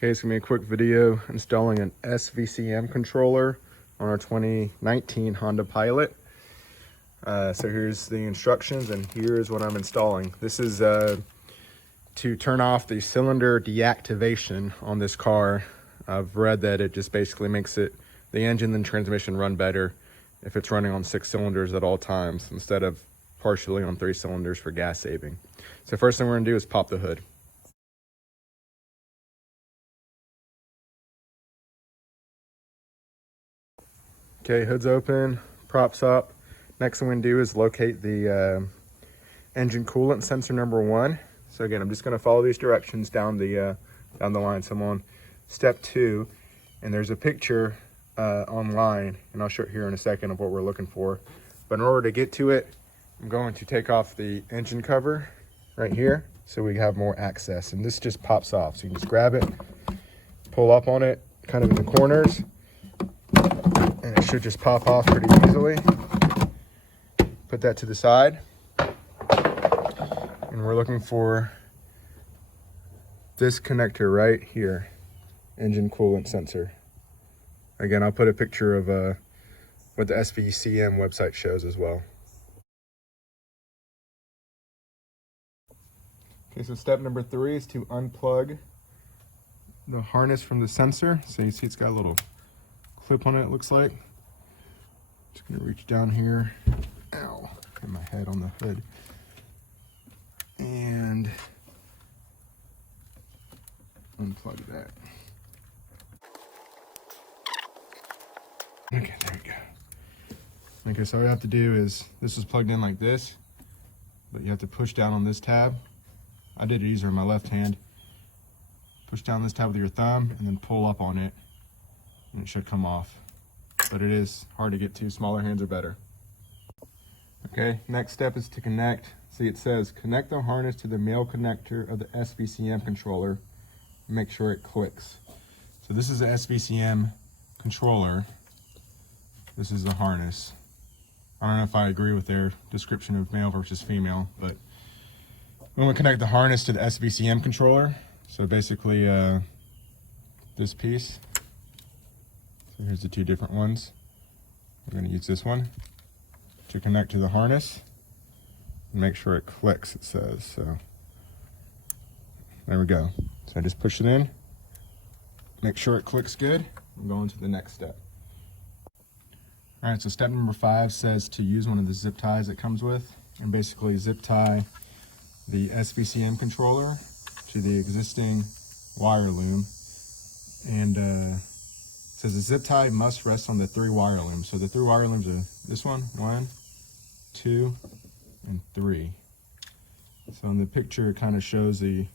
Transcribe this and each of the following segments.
Okay, it's gonna be a quick video installing an S-VCM controller on our 2019 Honda Pilot. So here's the instructions and here's what I'm installing. This is to turn off the cylinder deactivation on this car. I've read that it just basically makes the engine and transmission run better if it's running on 6 cylinders at all times instead of partially on 3 cylinders for gas saving. So first thing we're gonna do is pop the hood. Okay, hood's open, props up. Next thing we're gonna do is locate the engine coolant sensor number 1. So again, I'm just gonna follow these directions down the line. So I'm on step 2, and there's a picture online, and I'll show it here in a second of what we're looking for. But in order to get to it, I'm going to take off the engine cover right here so we have more access. And this just pops off. So you can just grab it, pull up on it, kind of in the corners, and it should just pop off pretty easily. Put that to the side. And we're looking for this connector right here, engine coolant sensor. Again, I'll put a picture of what the S-VCM website shows as well. Okay, so step number 3 is to unplug the harness from the sensor. So you see it's got a little clip on it, it looks like. Just gonna reach down here. Ow, hit my head on the hood. And unplug that. Okay, there we go. Okay, so all you have to do is, this is plugged in like this, but you have to push down on this tab. I did it easier in my left hand. Push down this tab with your thumb and then pull up on it, and it should come off. But it is hard to get to, smaller hands are better. Okay, next step is to connect. See, it says connect the harness to the male connector of the S-VCM controller. Make sure it clicks. So this is the S-VCM controller. This is the harness. I don't know if I agree with their description of male versus female, but we want to connect the harness to the S-VCM controller. So basically this piece. So here's the 2 different ones. We're going to use this one to connect to the harness and make sure it clicks, it says. So there we go. So I just push it in, make sure it clicks good, and go on to the next step. All right, so step number 5 says to use one of the zip ties it comes with, and basically zip tie the S-VCM controller to the existing wire loom. And it says the zip tie must rest on the 3 wire looms. So the 3 wire looms are this one, 1, 2, and 3. So in the picture, it kind of shows the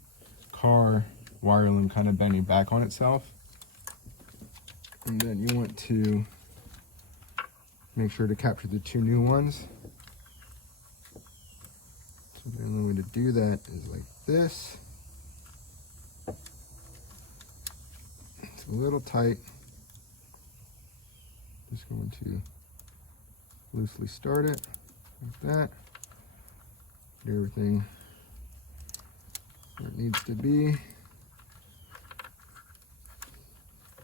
car wire loom kind of bending back on itself. And then you want to make sure to capture the 2 new ones. So the only way to do that is like this. It's a little tight. Just going to loosely start it like that. Get everything where it needs to be.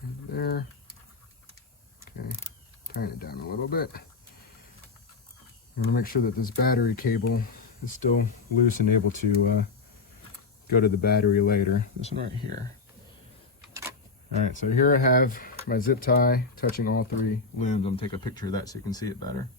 Right there. Okay, tighten it down a little bit. I'm gonna make sure that this battery cable is still loose and able to go to the battery later. This one right here. All right, so here I have my zip tie touching all 3 looms. I'm gonna take a picture of that so you can see it better.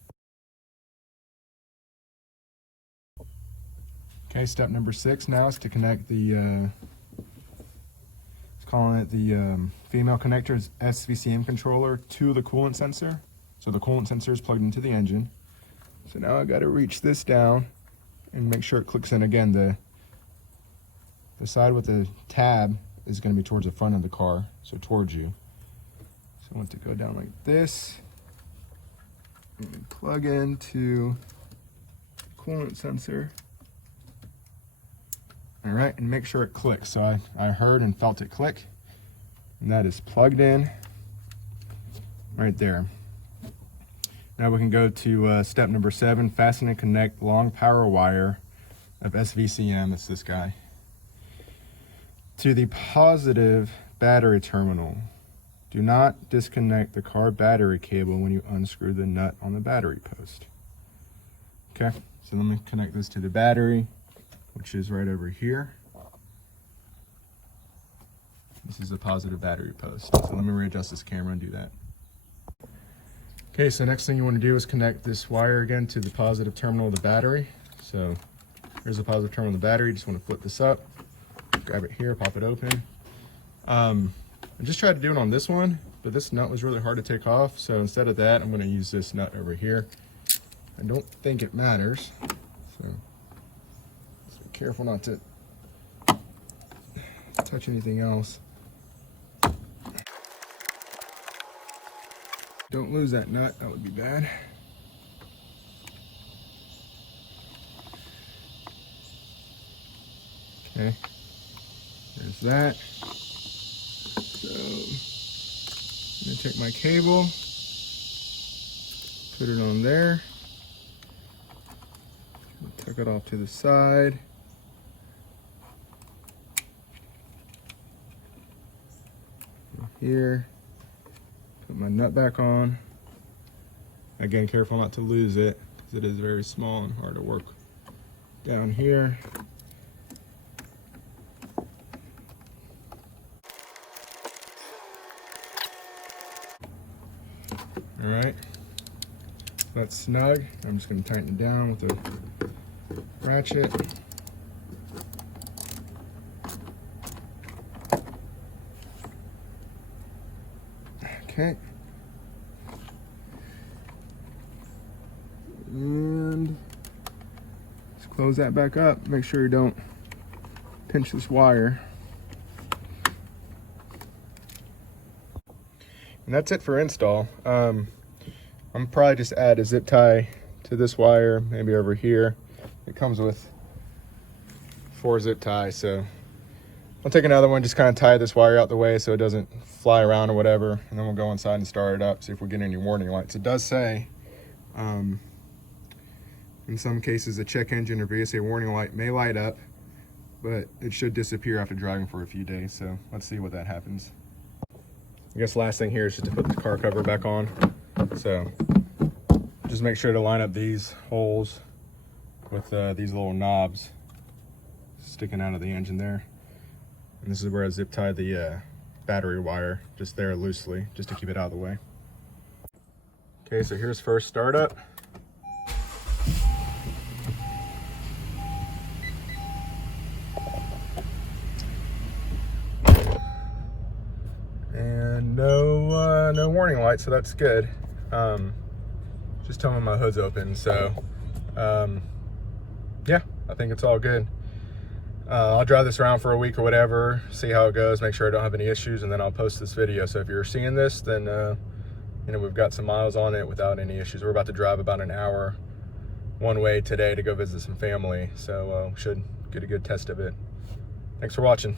Okay, step number 6 now is to connect the, let's call it the female connector's S-VCM controller to the coolant sensor. So the coolant sensor is plugged into the engine. So now I gotta reach this down and make sure it clicks in. Again, the side with the tab is gonna be towards the front of the car, so towards you. So I want to go down like this and plug into the coolant sensor. All right, and make sure it clicks. So I heard and felt it click, and that is plugged in right there. Now we can go to step number 7, fasten and connect long power wire of S-VCM, it's this guy, to the positive battery terminal. Do not disconnect the car battery cable when you unscrew the nut on the battery post. Okay, so let me connect this to the battery, which is right over here. This is a positive battery post. So let me readjust this camera and do that. Okay, so next thing you want to do is connect this wire again to the positive terminal of the battery. So here's the positive terminal of the battery. You just want to flip this up, grab it here, pop it open. I just tried to do it on this one, but this nut was really hard to take off. So instead of that, I'm going to use this nut over here. I don't think it matters. So just be careful not to touch anything else. Don't lose that nut, that would be bad. Okay, there's that. So I'm gonna take my cable, put it on there, tuck it off to the side. Here, put my nut back on. Again, careful not to lose it because it is very small and hard to work down here. All right, that's snug. I'm just going to tighten it down with a ratchet. Okay. And let's close that back up. Make sure you don't pinch this wire. And that's it for install. I'm probably just add a zip tie to this wire, maybe over here. It comes with 4 zip ties, so I'll take another one, just kind of tie this wire out the way so it doesn't fly around or whatever, and then we'll go inside and start it up, see if we get any warning lights. It does say, in some cases, a check engine or VSA warning light may light up, but it should disappear after driving for a few days, so let's see what that happens. I guess last thing here is just to put the car cover back on. So just make sure to line up these holes with these little knobs sticking out of the engine there. And this is where I zip tied the battery wire just there loosely, just to keep it out of the way. Okay, so here's first startup. And no warning light, so that's good. Just telling me my hood's open, so yeah, I think it's all good. I'll drive this around for a week or whatever, see how it goes, make sure I don't have any issues, and then I'll post this video. So if you're seeing this, then you know, we've got some miles on it without any issues. We're about to drive about an hour one way today to go visit some family, so should get a good test of it. Thanks for watching.